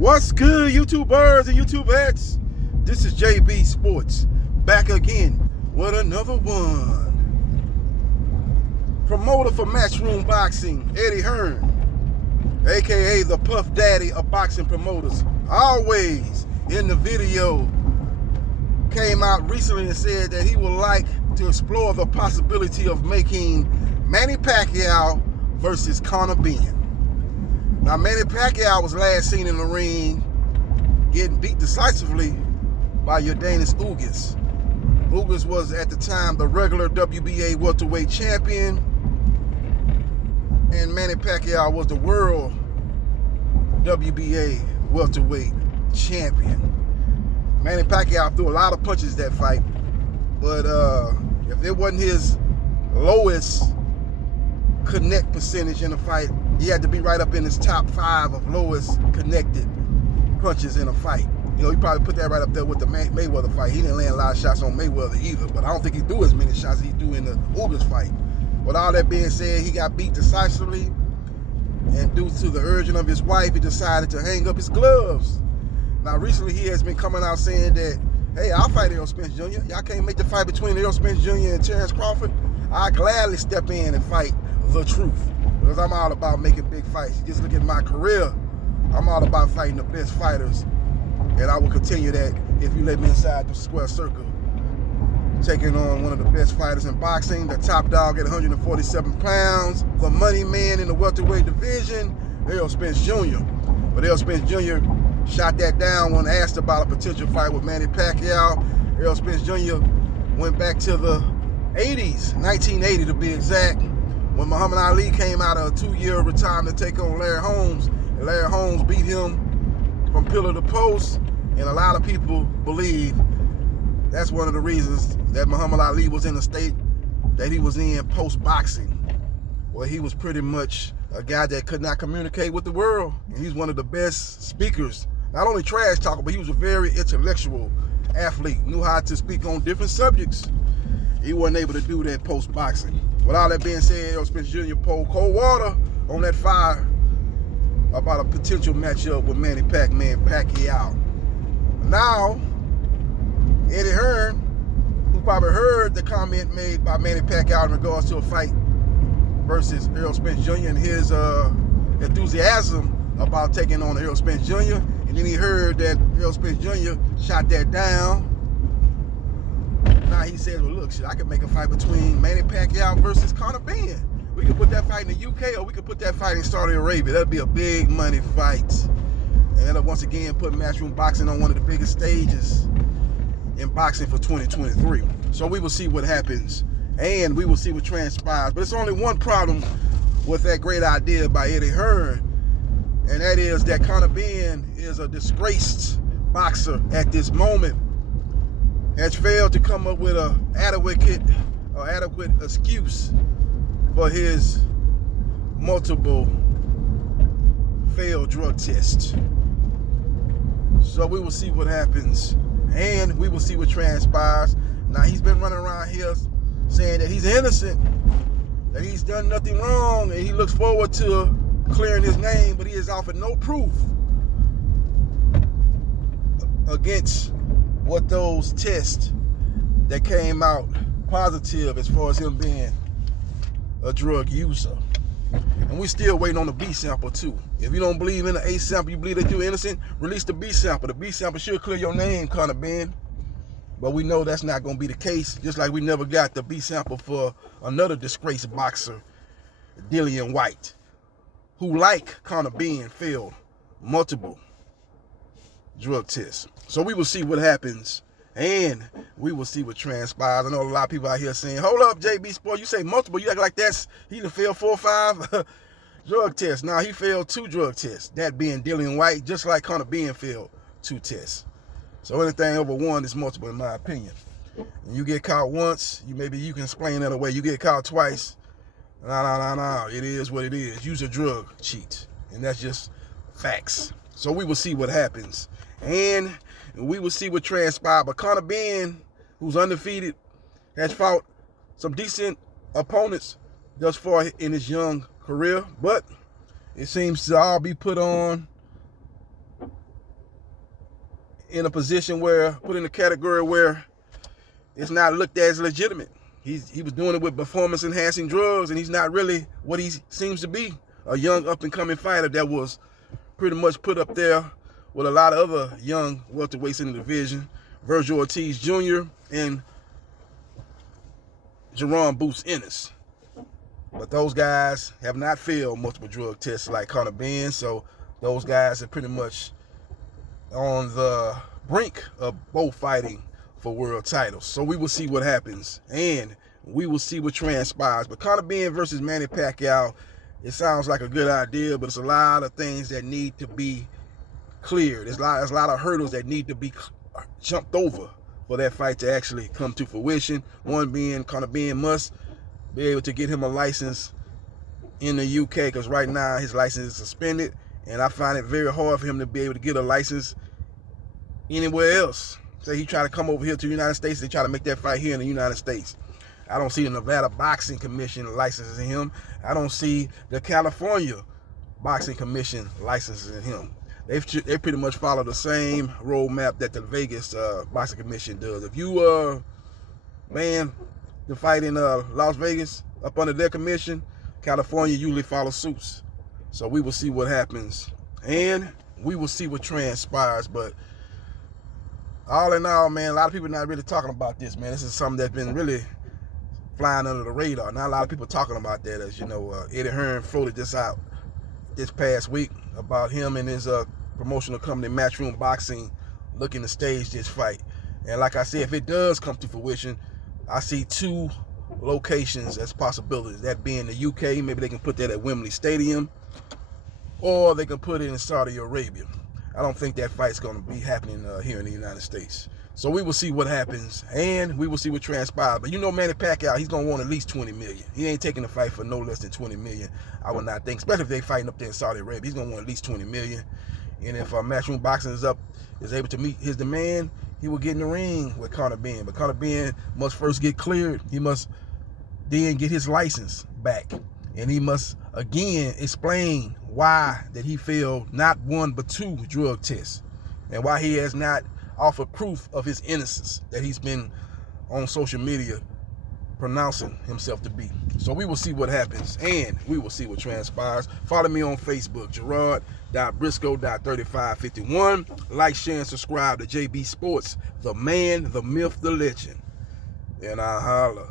What's good, YouTubers and YouTubettes? This is JBsports back again with another one. Promoter for Matchroom Boxing, Eddie Hearn, aka the Puff Daddy of boxing promoters, always in the video, came out recently and said that he would like to explore the possibility of making Manny Pacquiao versus Conor Benn. Now, Manny Pacquiao was last seen in the ring getting beat decisively by Yordenis Ugas. Ugas was at the time the regular WBA welterweight champion, and Manny Pacquiao was the world WBA welterweight champion. Manny Pacquiao threw a lot of punches that fight, but if it wasn't his lowest connect percentage in a fight, he had to be right up in his top 5 of lowest connected punches in a fight. You know, he probably put that right up there with the Mayweather fight. He didn't land a lot of shots on Mayweather either, but I don't think he threw as many shots as he threw in the Ugas fight. With all that being said, he got beat decisively, and due to the urging of his wife, he decided to hang up his gloves. Now, recently he has been coming out saying that, hey, I'll fight Errol Spence Jr. Y'all can't make the fight between Errol Spence Jr. and Terrence Crawford. I'll gladly step in and fight the truth, because I'm all about making big fights. You just look at my career, I'm all about fighting the best fighters, and I will continue that if you let me inside the square circle, taking on one of the best fighters in boxing, the top dog at 147 pounds, the money man in the welterweight division, Errol Spence Jr. But Errol Spence Jr. shot that down when asked about a potential fight with Manny Pacquiao. Errol Spence Jr. went back to the 80s, 1980 to be exact, when Muhammad Ali came out of a 2-year retirement to take on Larry Holmes, and Larry Holmes beat him from pillar to post, and a lot of people believe that's one of the reasons that Muhammad Ali was in the state that he was in post-boxing, where he was pretty much a guy that could not communicate with the world, and he's one of the best speakers, not only trash talker, but he was a very intellectual athlete, knew how to speak on different subjects. He wasn't able to do that post-boxing. With all that being said, Errol Spence Jr. poured cold water on that fire about a potential matchup with Manny Pacquiao. Now, Eddie Hearn, who probably heard the comment made by Manny Pacquiao in regards to a fight versus Errol Spence Jr. and his enthusiasm about taking on Errol Spence Jr., and then he heard that Errol Spence Jr. shot that down. Now he says, well, look, shit, I could make a fight between Manny Pacquiao versus Conor Benn. We could put that fight in the UK, or we could put that fight in Saudi Arabia. That'd be a big money fight. And that'll once again put Matchroom Boxing on one of the biggest stages in boxing for 2023. So we will see what happens, and we will see what transpires. But it's only one problem with that great idea by Eddie Hearn, and that is that Conor Benn is a disgraced boxer at this moment, has failed to come up with an adequate excuse for his multiple failed drug tests. So we will see what happens, and we will see what transpires. Now, he's been running around here saying that he's innocent, that he's done nothing wrong, and he looks forward to clearing his name, but he has offered no proof against what those tests that came out positive as far as him being a drug user. And we still waiting on the B sample too. If you don't believe in the A sample, you believe that you're innocent, release the B sample. The B sample should clear your name, Conor Benn. But we know that's not going to be the case, just like we never got the B sample for another disgraced boxer, Dillian Whyte, who, like Conor Benn, failed multiple drug tests. So we will see what happens, and we will see what transpires. I know a lot of people out here saying, hold up, JBsports, you say multiple, you act like he done failed 4 or 5 drug tests. Now, he failed 2 drug tests, that being Dillian Whyte, just like Conor Benn failed 2 tests. So anything over 1 is multiple, in my opinion. And you get caught once, maybe you can explain that away. You get caught twice, no, it is what it is. Use a drug cheat, and that's just facts. So we will see what happens, and we will see what transpires. But Conor Benn, who's undefeated, has fought some decent opponents thus far in his young career, but it seems to all be put on in a position where, put in a category where it's not looked at as legitimate. He was doing it with performance-enhancing drugs, and he's not really what he seems to be, a young up-and-coming fighter that was pretty much put up there with a lot of other young welterweights in the division, Virgil Ortiz Jr. and Jerome Boots Ennis. But those guys have not failed multiple drug tests like Conor Benn, so those guys are pretty much on the brink of both fighting for world titles. So we will see what happens, and we will see what transpires. But Conor Benn versus Manny Pacquiao, it sounds like a good idea, but it's a lot of things that need to be cleared. There's a lot of hurdles that need to be jumped over for that fight to actually come to fruition. One being Conor Benn must be able to get him a license in the UK, because right now his license is suspended, and I find it very hard for him to be able to get a license anywhere else. Say he try to come over here to the United States, they try to make that fight here in the United States. I don't see the Nevada Boxing Commission licensing him. I don't see the California Boxing Commission licensing him. They pretty much follow the same roadmap that the Vegas Boxing Commission does. If you ban the fight in Las Vegas up under their commission, California usually follows suits. So we will see what happens, and we will see what transpires. But all in all, man, a lot of people not really talking about this, man. This is something that's been really flying under the radar. Not a lot of people talking about that. As you know, Eddie Hearn floated this out this past week about him and his promotional company, Matchroom Boxing, looking to stage this fight. And like I said, if it does come to fruition, I see two locations as possibilities. That being the UK, maybe they can put that at Wembley Stadium, or they can put it in Saudi Arabia. I don't think that fight's going to be happening here in the United States. So we will see what happens, and we will see what transpires. But you know, Manny Pacquiao, he's going to want at least $20 million. He ain't taking the fight for no less than $20 million, I would not think, especially if they fighting up there in Saudi Arabia. He's going to want at least $20 million. And if Matchroom Boxing is able to meet his demand, he will get in the ring with Conor Benn. But Conor Benn must first get cleared. He must then get his license back. And he must, again, explain why that he failed not one but two drug tests, and why he has not offered proof of his innocence that he's been on social media pronouncing himself to be. So we will see what happens, and we will see what transpires. Follow me on Facebook, Gerard.Briscoe.3551. Like, share, and subscribe to JB Sports, the man, the myth, the legend. And I holla.